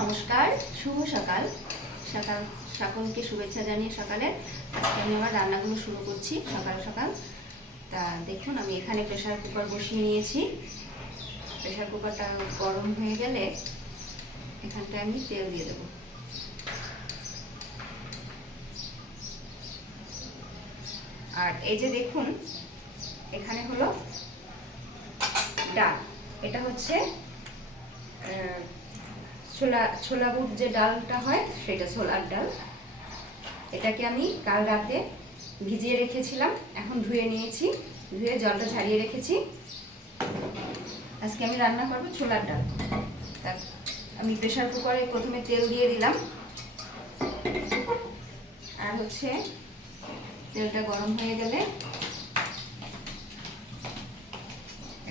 নমস্কার, শুভ সকাল। সকলকে শুভেচ্ছা জানিয়ে সকালে আজকে আমি আমার রান্নাগুলো শুরু করছি সকাল সকাল। তা দেখুন, আমি এখানে প্রেসার কুকার বসিয়ে নিয়েছি। প্রেসার কুকারটা গরম হয়ে গেলে এখানটায় আমি তেল দিয়ে দেব। আর এই যে দেখুন, এখানে হলো ডাল। এটা হচ্ছে ছোলা বুট যে ডালটা হয় সেটা ছোলার ডাল। এটাকে আমি কাল রাতে ভিজিয়ে রেখেছিলাম, এখন ধুয়ে নিয়েছি, ধুয়ে জলটা ঝারিয়ে রেখেছি। আজকে আমি রান্না করব ছোলার ডাল। তা আমি প্রেসার কুকারে প্রথমে তেল দিয়ে দিলাম, আর হচ্ছে তেলটা গরম হয়ে গেলে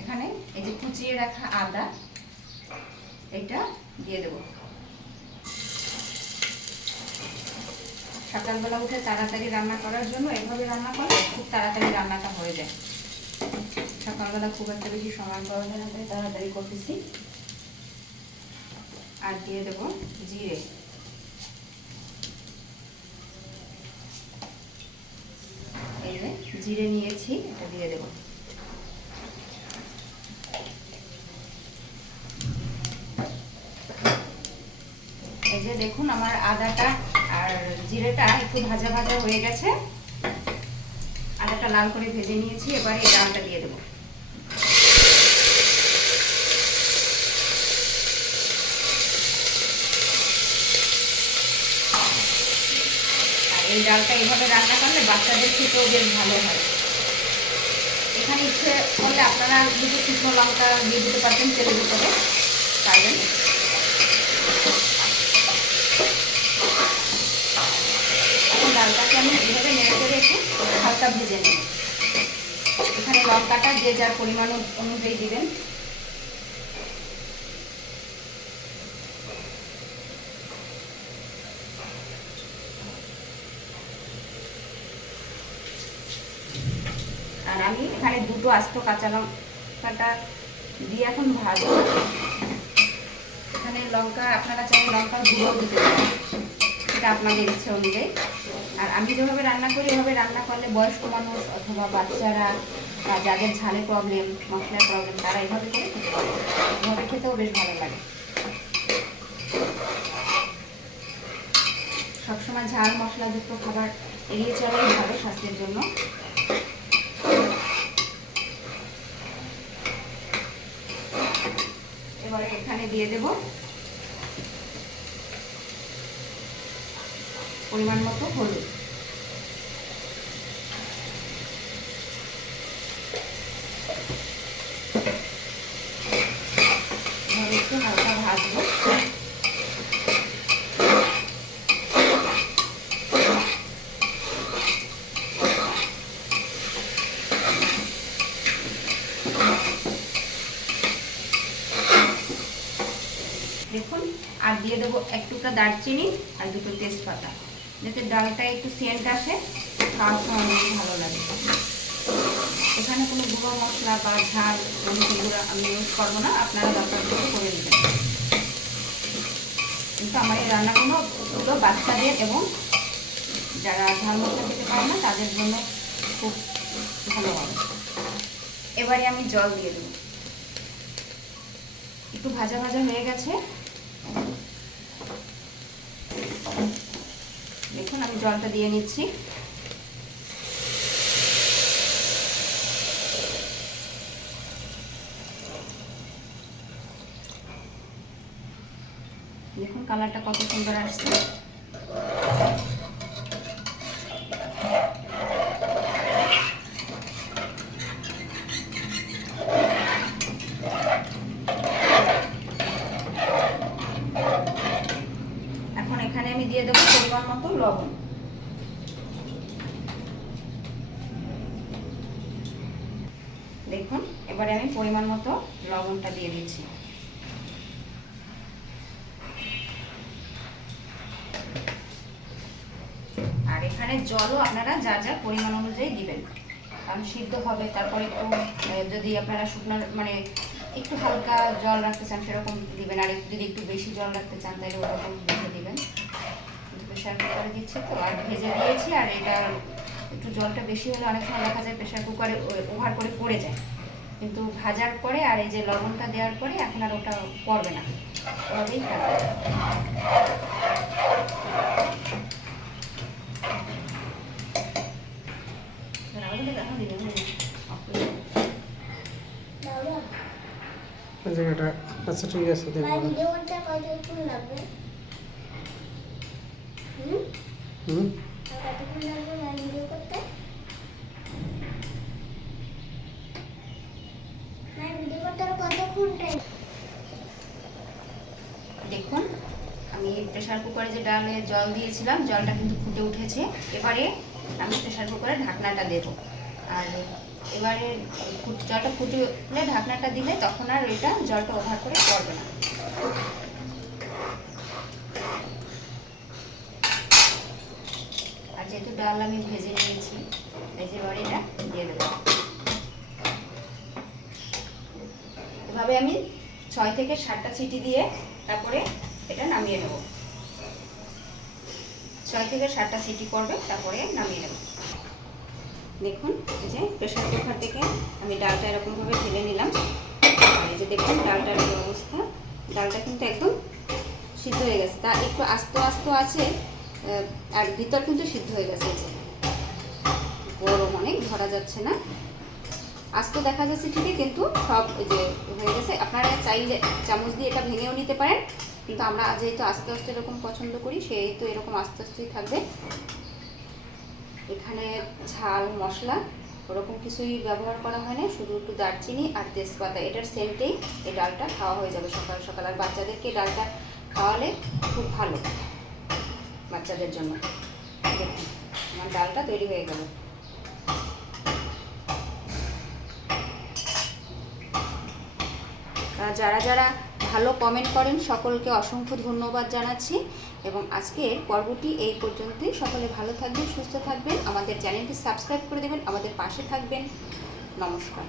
এখানে এই যে কুচিয়ে রাখা আদা এটা দিয়ে দেব। সকালবেলা উঠে তাড়াতাড়ি রান্না করার জন্য এভাবে রান্না করলে খুব তাড়াতাড়ি রান্নাটা হয়ে যায়। সকালবেলা খুব একটা বেশি সময় পাওয়া যায় না, তাই তাড়াতাড়ি করতেছি। আর দিয়ে দেব জিরে। এই যে জিরে নিয়েছি, এটা দিয়ে দেব। এই যে দেখুন, আমার আদাটা আর জিরেটা একটু ভাজা ভাজা হয়ে গেছে। আদাটা লাল করে ভেজে নিয়েছি, এবারে এই ডালটা দিয়ে দেবো। আর এই ডালটা এইভাবে রান্না করলে বাচ্চাদের খেতেও বেশ ভালো হয়। এখানে ইচ্ছে করলে আপনারা দুটো শুকনো লঙ্কা দিয়ে দিতে পারতেন, তেলের উপরে পারবেন। এখন ডালটাকে আমি এইভাবে নেড়ে করে একটু হালকা ভেজে নেব। এখানে লঙ্কাটা যে যার পরিমাণ অনুযায়ী দিবেন। আর আমি এখানে দুটো আস্ত কাঁচা লঙ্কাটা দিয়ে এখন ভাজবো। এখানে লঙ্কা আপনারা চাইলে লঙ্কার গুঁড়ো দিতে পারেন, এটা আপনাদের ইচ্ছে অনুযায়ী। আর আমি যেভাবে রান্না করি এভাবে রান্না করলে বয়স্ক মানুষ অথবা বাচ্চারা বা যাদের ঝালের প্রবলেম, মশলার প্রবলেম, তারা এভাবে করে খেতে পারে। এভাবে খেতেও বেশ ভালো লাগে। সবসময় ঝাল মশলাযুক্ত খাবার এড়িয়ে চলাই ভালো স্বাস্থ্যের জন্য। এবারে এখানে দিয়ে দেব পরিমাণ মতো হলুদ। এভাবে একটু হালকা ভাজবো। দেখুন, আর দিয়ে দেবো এক টুকরা দারচিনি আর দুটো তেজপাতা, যাতে ডালটা একটু সেন্ট আসে, খাওয়ার সময় অনেক ভালো লাগে। এখানে কোনো গুঁড়ো মশলা বা ঝাল এগুলো আমি ইউজ করবো না, আপনারা দরকার করে দেবেন। কিন্তু আমার এই রান্নাগুলো বাচ্চাদের এবং যারা ঝাল মশলা খেতে পারে না তাদের জন্য খুব ভালো হবে। এবারে আমি জল দিয়ে দেবো। একটু ভাজা ভাজা হয়ে গেছে, দেখুন আমি জলটা দিয়ে নিচ্ছি। দেখুন কালারটা কত সুন্দর আসছে। এখন এখানে আমি দিয়ে দেবো পরিমাণ মতো লবণ। দেখুন এবারে আমি পরিমাণ মতো লবণটা দিয়ে দিচ্ছি। আর এখানে জলও আপনারা যার যার পরিমাণ অনুযায়ী দিবেন, কারণ সিদ্ধ হবে। তারপরে একটু যদি আপনারা শুকনো একটু হালকা জল রাখতে চান সেরকম দিবেন, আর যদি একটু বেশি জল রাখতে চান তাহলে ওরকম বুঝে দিবেন। প্রেশার কুকারে দিচ্ছি তো, আর ভেজে দিয়েছি, আর এটা একটু জলটা বেশি হলে অনেক সময় দেখা যায় প্রেশার কুকারে ওভার করে পড়ে যায়, কিন্তু ভাজার পরে আর এই যে লবণটা দেওয়ার পরে এখন আর ওটা পড়বে না, ওভাবেই থাকবে। জায়গাটা আচ্ছা ঠিক আছে দেখবো। হুম দেখুন আমি প্রেশার কুকারে যে ডালে জল দিয়েছিলাম জলটা কিন্তু ফুটে উঠেছে। এবারে আমি প্রেশার কুকারে ঢাকনাটা দেব, আর এবারে জলটা ফুটে উঠলে ঢাকনাটা দিলে তখন আর এটা জলটা ওভার করে পড়বে না। আর যেহেতু ডাল আমি ভেজে নিয়েছি এই যে এবারে এটা দিয়ে দেবো। এভাবে আমি 6 থেকে 7টা সিটি দিয়ে তারপরে এটা নামিয়ে নেব। 6 থেকে 7টা সিটি করবে তারপরে নামিয়ে নেব। দেখুন এই যে প্রেশার কুকার থেকে আমি ডালটা এরকমভাবে ঢেলে নিলাম, আর এই যে দেখুন ডালটার এই অবস্থা। ডালটা কিন্তু একদম সিদ্ধ হয়ে গেছে, তা একটু আস্ত আস্ত আছে, আর ভিতর কিন্তু সিদ্ধ হয়ে গেছে। এই যে গরম অনেক, ধরা যাচ্ছে না, আস্ত দেখা যাচ্ছে ঠিকই, কিন্তু সব ওই যে হয়ে গেছে। আপনারা চাইলে চামচ দিয়ে এটা ভেঙেও নিতে পারেন, কিন্তু আমরা যেহেতু আস্তে আস্তে এরকম পছন্দ করি সেই তো এরকম আস্তে আস্তেই থাকবে। এখানে ঝাল মশলা ওরকম কিছুই ব্যবহার করা হয় না, শুধু একটু দারচিনি আর তেজপাতা, এটার সেন্টেই এই ডালটা খাওয়া হয়ে যাবে সকাল সকাল। আর বাচ্চাদেরকে ডালটা খাওয়ালে খুব ভালো বাচ্চাদের জন্য। দেখুন আমার ডালটা তৈরি হয়ে গেল। যারা যারা ভালো কমেন্ট করেন সকলকে অসংখ্য ধন্যবাদ জানাচ্ছি, এবং আজকের পর্বটি এই পর্যন্তই। সকলে ভালো থাকবেন, সুস্থ থাকবেন, আমাদের চ্যানেলটি সাবস্ক্রাইব করে দেবেন, আমাদের পাশে থাকবেন। নমস্কার।